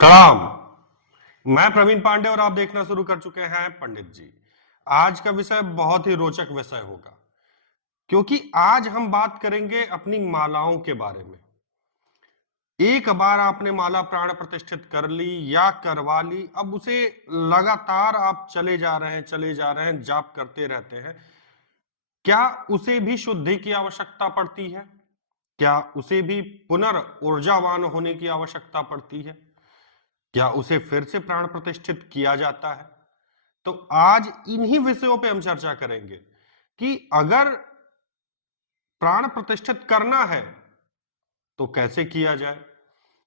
प्रणाम। मैं प्रवीण पांडे और आप देखना शुरू कर चुके हैं पंडित जी। आज का विषय बहुत ही रोचक विषय होगा क्योंकि आज हम बात करेंगे अपनी मालाओं के बारे में। एक बार आपने माला प्राण प्रतिष्ठित कर ली या करवा ली, अब उसे लगातार आप चले जा रहे हैं, जाप करते रहते हैं। क्या उसे भी शुद्धि की आवश्यकता पड़ती है? क्या उसे भी पुनर्ऊर्जावान होने की आवश्यकता पड़ती है? क्या उसे फिर से प्राण प्रतिष्ठित किया जाता है? तो आज इन्हीं विषयों पे हम चर्चा करेंगे कि अगर प्राण प्रतिष्ठित करना है तो कैसे किया जाए,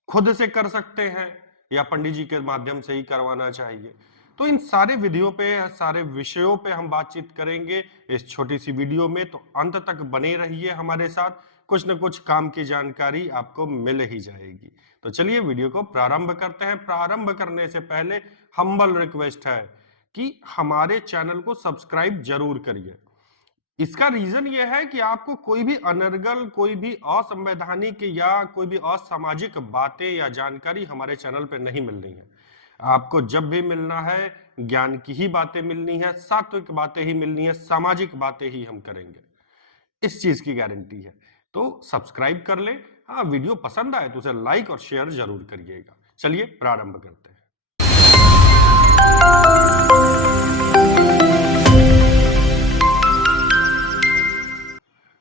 खुद से कर सकते हैं या पंडित जी के माध्यम से ही करवाना चाहिए। तो इन सारे विधियों पे, सारे विषयों पे हम बातचीत करेंगे इस छोटी सी वीडियो में। तो अंत तक बने रहिए हमारे साथ, कुछ न कुछ काम की जानकारी आपको मिल ही जाएगी। तो चलिए वीडियो को प्रारंभ करते हैं। प्रारंभ करने से पहले हम्बल रिक्वेस्ट है कि हमारे चैनल को सब्सक्राइब जरूर करिए। इसका रीजन यह है कि आपको कोई भी अनर्गल, कोई भी असंवैधानिक या कोई भी असामाजिक बातें या जानकारी हमारे चैनल पे नहीं मिलनी है। आपको जब भी मिलना है ज्ञान की ही बातें मिलनी है, सात्विक बातें ही मिलनी है, सामाजिक बातें ही हम करेंगे, इस चीज की गारंटी है। तो सब्सक्राइब कर ले। हाँ, वीडियो पसंद आए तो उसे लाइक और शेयर जरूर करिएगा। चलिए प्रारंभ करते हैं।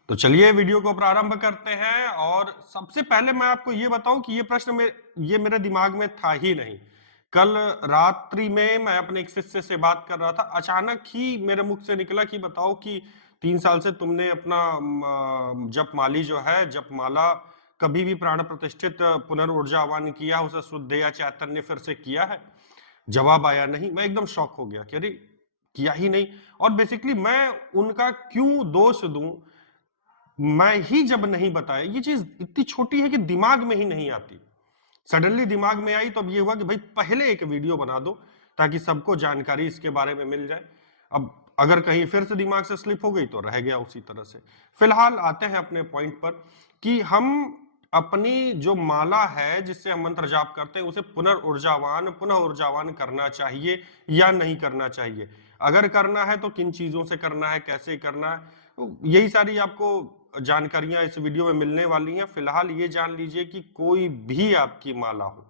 तो चलिए वीडियो को प्रारंभ करते हैं। और सबसे पहले मैं आपको ये बताऊं कि ये प्रश्न ये मेरे दिमाग में था ही नहीं। कल रात्रि में मैं अपने एक शिष्य से बात कर रहा था, अचानक ही मेरे मुख से निकला कि बताओ कि 3 साल से तुमने अपना जपमाली जो है, जपमाला कभी भी प्राण प्रतिष्ठित पुनर्ऊर्जा आह्वान किया, उसे शुद्ध या चैतन्य फिर से किया है? जवाब आया नहीं। मैं एकदम शॉक हो गया कि अरे किया ही नहीं। और बेसिकली मैं उनका क्यों दोष दूं, मैं ही जब नहीं बताया। ये चीज इतनी छोटी है कि दिमाग में ही नहीं आती, सडनली दिमाग में आई। तो अब ये हुआ कि भाई पहले एक वीडियो बना दो ताकि सबको जानकारी इसके बारे में मिल जाए। अब अगर कहीं फिर से दिमाग से स्लिप हो गई तो रह गया उसी तरह से। फिलहाल आते हैं अपने पॉइंट पर कि हम अपनी जो माला है जिससे हम मंत्र जाप करते हैं उसे पुनः ऊर्जावान करना चाहिए या नहीं करना चाहिए। अगर करना है तो किन चीजों से करना है, कैसे करना है, तो यही सारी आपको जानकारियां इस वीडियो में मिलने वाली हैं। फिलहाल ये जान लीजिए कि कोई भी आपकी माला हो,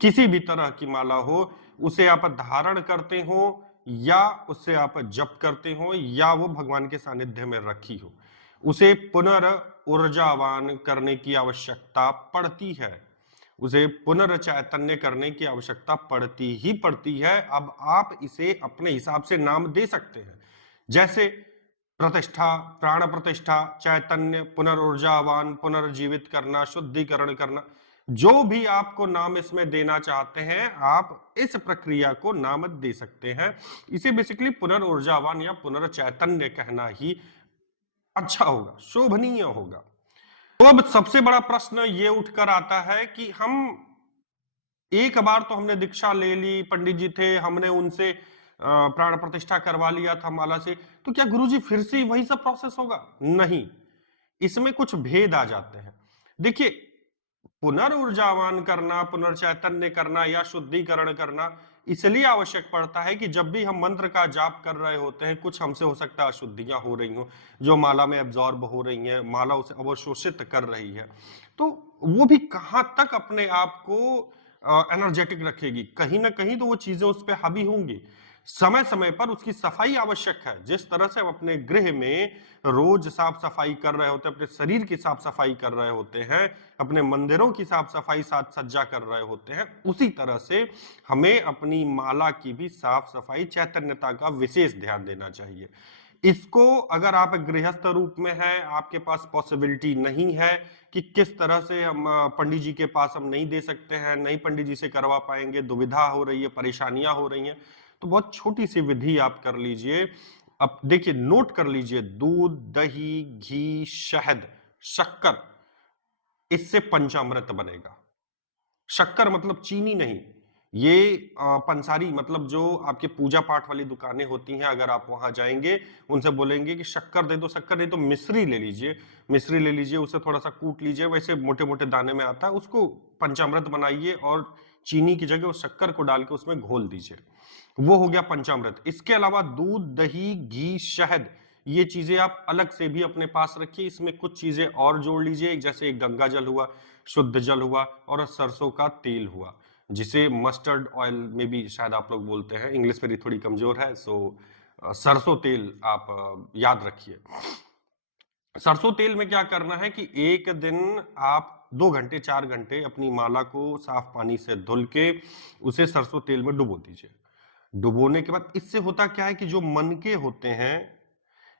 किसी भी तरह की माला हो, उसे आप धारण करते हो या उससे आप जप करते हो या वो भगवान के सानिध्य में रखी हो, उसे पुनर्ऊर्जावान करने की आवश्यकता पड़ती है, उसे पुनर्चैतन्य करने की आवश्यकता पड़ती ही पड़ती है। अब आप इसे अपने हिसाब से नाम दे सकते हैं, जैसे प्रतिष्ठा, प्राण प्रतिष्ठा, चैतन्य, पुनर्ऊर्जावान, पुनर्जीवित करना, शुद्धिकरण करना, जो भी आपको नाम इसमें देना चाहते हैं आप इस प्रक्रिया को नाम दे सकते हैं। इसे बेसिकली पुनर्ऊर्जावान या पुनर्चैतन्य कहना ही अच्छा होगा, शोभनीय होगा। तो अब सबसे बड़ा प्रश्न ये उठकर आता है कि हम एक बार तो हमने दीक्षा ले ली, पंडित जी थे, हमने उनसे प्राण प्रतिष्ठा करवा लिया था माला से, तो क्या गुरुजी फिर से वही सब प्रोसेस होगा? नहीं, इसमें कुछ भेद आ जाते हैं। देखिए, पुनर्ऊर्जावान करना, पुनर्चैतन्य करना या शुद्धिकरण करना इसलिए आवश्यक पड़ता है कि जब भी हम मंत्र का जाप कर रहे होते हैं, कुछ हमसे हो सकता है अशुद्धियां हो रही हो, जो माला में एब्जॉर्ब हो रही हैं, माला उसे अवशोषित कर रही है, तो वो भी कहां तक अपने आप को एनर्जेटिक रखेगी, कहीं ना कहीं तो वो चीजें उस पर हावी होंगी। समय समय पर उसकी सफाई आवश्यक है। जिस तरह से हम अपने गृह में रोज साफ सफाई कर रहे होते हैं, अपने शरीर की साफ सफाई कर रहे होते हैं, अपने मंदिरों की साफ सफाई साज सज्जा कर रहे होते हैं, उसी तरह से हमें अपनी माला की भी साफ सफाई, चैतन्यता का विशेष ध्यान देना चाहिए। इसको अगर आप गृहस्थ रूप में हैं, आपके पास पॉसिबिलिटी नहीं है कि किस तरह से हम पंडित जी के पास हम नहीं दे सकते हैं, नहीं पंडित जी से करवा पाएंगे, दुविधा हो रही है, परेशानियां हो रही हैं, तो बहुत छोटी सी विधि आप कर लीजिए। अब देखिए, नोट कर लीजिए, दूध, दही, घी, शहद, शक्कर, इससे पंचामृत बनेगा। शक्कर मतलब चीनी नहीं। ये पंसारी मतलब जो आपके पूजा पाठ वाली दुकानें होती हैं, अगर आप वहां जाएंगे, उनसे बोलेंगे कि शक्कर दे दो, शक्कर नहीं तो मिश्री ले लीजिए, मिश्री ले लीजिए, उसे थोड़ा सा कूट लीजिए, वैसे मोटे मोटे दाने में आता है, उसको पंचामृत बनाइए और चीनी की जगह उस शक्कर को डाल के उसमें घोल दीजिए। वो हो गया पंचामृत। इसके अलावा दूध, दही, घी, शहद, ये चीजें आप अलग से भी अपने पास रखिए। इसमें कुछ चीजें और जोड़ लीजिए, जैसे एक गंगा जल हुआ, शुद्ध जल हुआ, और सरसों का तेल हुआ, जिसे मस्टर्ड ऑयल में भी शायद आप लोग बोलते हैं। इंग्लिश मेरी थोड़ी कमजोर है, सो सरसों तेल आप याद रखिए। सरसों तेल में क्या करना है कि एक दिन आप 2 घंटे 4 घंटे अपनी माला को साफ पानी से धुल के उसे सरसों तेल में डुबो दीजिए। डुबोने के बाद इससे होता क्या है कि जो मनके होते हैं,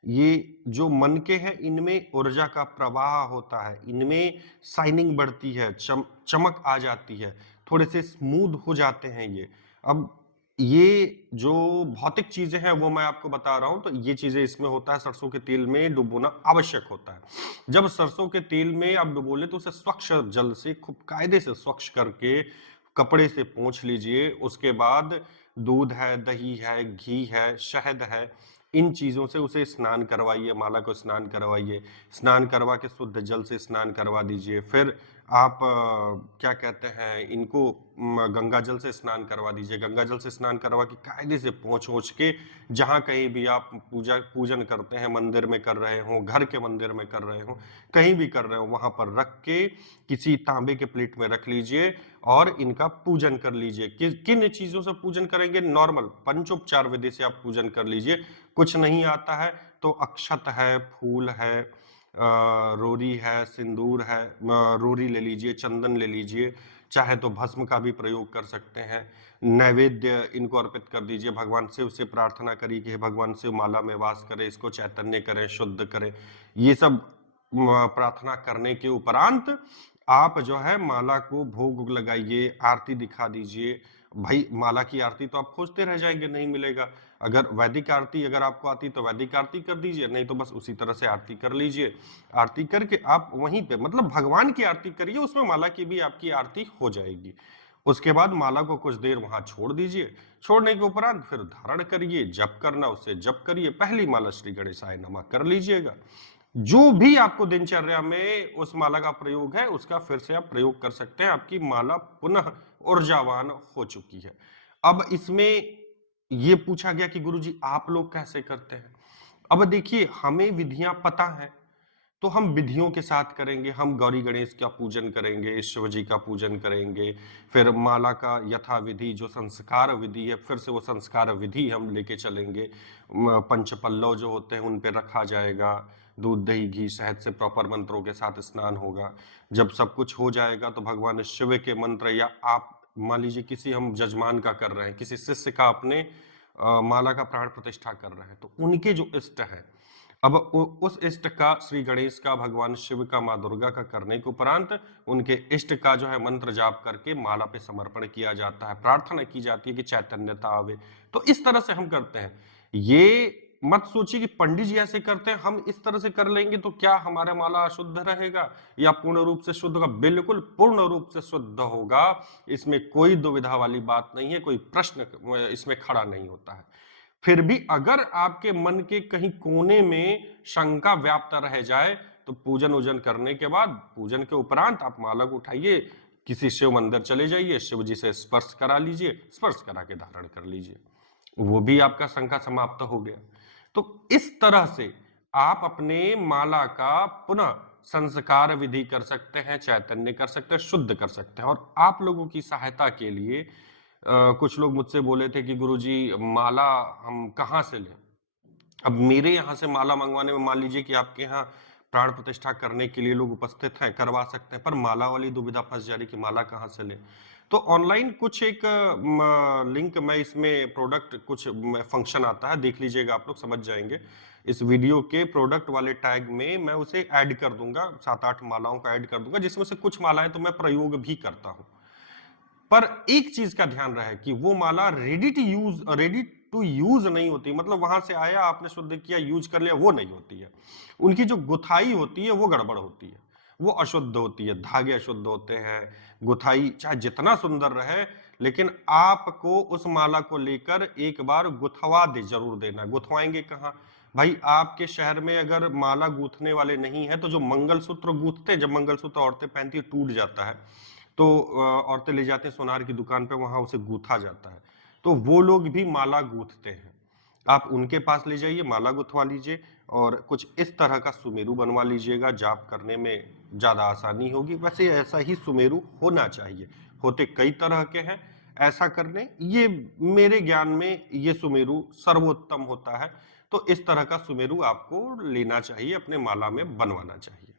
ये जो मनके हैं, इनमें ऊर्जा का प्रवाह होता है, इनमें शाइनिंग बढ़ती है, चमक आ जाती है, थोड़े से स्मूथ हो जाते हैं ये। अब ये जो भौतिक चीजें हैं वो मैं आपको बता रहा हूं, तो ये चीजें इसमें होता है। सरसों के तेल में डुबोना आवश्यक होता है। जब सरसों के तेल में आप डुबो ले तो उसे स्वच्छ जल से खूब कायदे से स्वच्छ करके कपड़े से पोंछ लीजिए। उसके बाद दूध है, दही है, घी है, शहद है, इन चीजों से उसे स्नान करवाइए, माला को स्नान करवाइए। स्नान करवा के शुद्ध जल से स्नान करवा दीजिए। फिर आप क्या कहते हैं, इनको गंगा जल से स्नान करवा दीजिए। गंगा जल से स्नान करवा के कायदे से पोंछ ओछ के, जहां कहीं भी आप पूजन करते हैं, मंदिर में कर रहे हो, घर के मंदिर में कर रहे हो, कहीं भी कर रहे हो, वहां पर रख के किसी तांबे के प्लेट में रख लीजिए और इनका पूजन कर लीजिए। किन चीजों से पूजन करेंगे? नॉर्मल पंचोपचार विधि से आप पूजन कर लीजिए। कुछ नहीं आता है तो अक्षत है, फूल है, रोरी है, सिंदूर है, रोरी ले लीजिए, चंदन ले लीजिए, चाहे तो भस्म का भी प्रयोग कर सकते हैं। नैवेद्य इनको अर्पित कर दीजिए। भगवान शिव से प्रार्थना करिए कि भगवान शिव माला में वास करें, इसको चैतन्य करें, शुद्ध करें। ये सब प्रार्थना करने के उपरांत आप जो है माला को भोग लगाइए, आरती दिखा दीजिए। भाई माला की आरती तो आप खोजते रह जाएंगे, नहीं मिलेगा। अगर वैदिक आरती अगर आपको आती तो वैदिक आरती कर दीजिए, नहीं तो बस उसी तरह से आरती कर लीजिए। आरती करके आप वहीं पे मतलब भगवान की आरती करिए, उसमें माला की भी आपकी आरती हो जाएगी। उसके बाद माला को कुछ देर वहां छोड़ दीजिए। छोड़ने के उपरांत फिर धारण करिए, जप करना उससे जप करिए। पहली माला श्री गणेशाय नमः कर लीजिएगा। जो भी आपको दिनचर्या में उस माला का प्रयोग है उसका फिर से आप प्रयोग कर सकते हैं। आपकी माला पुनः ऊर्जावान हो चुकी है। अब इसमें ये पूछा गया कि गुरुजी आप लोग कैसे करते हैं? अब देखिए, हमें विधियां पता हैं तो हम विधियों के साथ करेंगे। हम गौरी गणेश का पूजन करेंगे, शिव जी का पूजन करेंगे, फिर माला का यथा विधि जो संस्कार विधि है, फिर से वो संस्कार विधि हम लेके चलेंगे। पंचपल्लव जो होते हैं उन पे रखा जाएगा, दूध, दही, घी, शहद से प्रॉपर मंत्रों के साथ स्नान होगा। जब सब कुछ हो जाएगा तो भगवान शिव के मंत्र, या आप मान लीजिए किसी हम जजमान का कर रहे हैं, किसी शिष्य का अपने माला का प्राण प्रतिष्ठा कर रहे हैं, तो उनके जो इष्ट है, अब उस इष्ट का श्री गणेश का, भगवान शिव का, माँ दुर्गा का करने के उपरांत उनके इष्ट का जो है मंत्र जाप करके माला पे समर्पण किया जाता है। प्रार्थना की जाती है कि चैतन्यता आवे। तो इस तरह से हम करते हैं। ये मत सोचिए कि पंडित जी ऐसे करते हैं, हम इस तरह से कर लेंगे तो क्या हमारा माला अशुद्ध रहेगा या पूर्ण रूप से शुद्ध होगा? बिल्कुल पूर्ण रूप से शुद्ध होगा। इसमें कोई दुविधा वाली बात नहीं है, कोई प्रश्न इसमें खड़ा नहीं होता है। फिर भी अगर आपके मन के कहीं कोने में शंका व्याप्त रह जाए तो पूजन वूजन करने के बाद, पूजन के उपरांत आप माला को उठाइए, किसी शिव मंदिर चले जाइए, शिव जी से स्पर्श करा लीजिए, स्पर्श करा के धारण कर लीजिए। वो भी आपका शंका समाप्त हो गया। तो इस तरह से आप अपने माला का पुनः संस्कार विधि कर सकते हैं, चैतन्य कर सकते हैं, शुद्ध कर सकते हैं। और आप लोगों की सहायता के लिए कुछ लोग मुझसे बोले थे कि गुरुजी माला हम कहाँ से लें? अब मेरे यहाँ से माला मंगवाने में मान लीजिए कि आपके यहाँ प्राण प्रतिष्ठा करने के लिए लोग उपस्थित हैं, करवा सकते हैं, पर माला वाली दुविधा फंस जा रही कि माला कहाँ से लें। तो ऑनलाइन कुछ एक लिंक मैं इसमें प्रोडक्ट कुछ फंक्शन आता है, देख लीजिएगा, आप लोग समझ जाएंगे। इस वीडियो के प्रोडक्ट वाले टैग में मैं उसे ऐड कर दूंगा, 7-8 मालाओं का ऐड कर दूंगा, जिसमें से कुछ मालाएं तो मैं प्रयोग भी करता हूं। पर एक चीज का ध्यान रहे कि वो माला रेडी टू यूज नहीं होती। मतलब वहां से आया, आपने शुद्ध किया, यूज कर लिया, वो नहीं होती है। उनकी जो गुथाई होती है वो गड़बड़ होती है, वो अशुद्ध होती है, धागे अशुद्ध होते हैं। गुथाई चाहे जितना सुंदर रहे, लेकिन आपको उस माला को लेकर एक बार गुथवा दे जरूर देना। गुथवाएंगे कहाँ भाई? आपके शहर में अगर माला गूंथने वाले नहीं है तो जो मंगलसूत्र गूंथते हैं, जब मंगलसूत्र औरतें पहनती है टूट जाता है, तो औरतें ले जाते हैं सोनार की दुकान पे, वहां उसे गूथा जाता है, तो वो लोग भी माला गूथते हैं। आप उनके पास ले जाइए, माला गुथवा लीजिए और कुछ इस तरह का सुमेरु बनवा लीजिएगा, जाप करने में ज्यादा आसानी होगी। वैसे ऐसा ही सुमेरु होना चाहिए, होते कई तरह के हैं, ऐसा करने ये मेरे ज्ञान में ये सुमेरु सर्वोत्तम होता है। तो इस तरह का सुमेरु आपको लेना चाहिए, अपने माला में बनवाना चाहिए।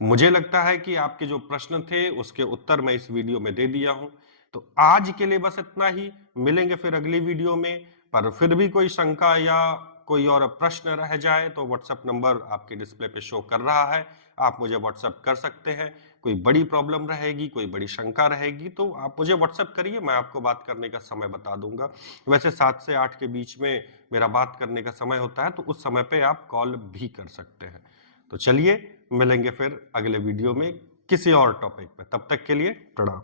मुझे लगता है कि आपके जो प्रश्न थे उसके उत्तर मैं इस वीडियो में दे दिया हूं। तो आज के लिए बस इतना ही, मिलेंगे फिर अगली वीडियो में। पर फिर भी कोई शंका या कोई और प्रश्न रह जाए तो व्हाट्सएप नंबर आपके डिस्प्ले पे शो कर रहा है, आप मुझे व्हाट्सएप कर सकते हैं। कोई बड़ी प्रॉब्लम रहेगी, कोई बड़ी शंका रहेगी तो आप मुझे व्हाट्सएप करिए, मैं आपको बात करने का समय बता दूंगा। वैसे 7 से 8 के बीच में मेरा बात करने का समय होता है, तो उस समय पे आप कॉल भी कर सकते हैं। तो चलिए मिलेंगे फिर अगले वीडियो में किसी और टॉपिक पे, तब तक के लिए प्रणाम।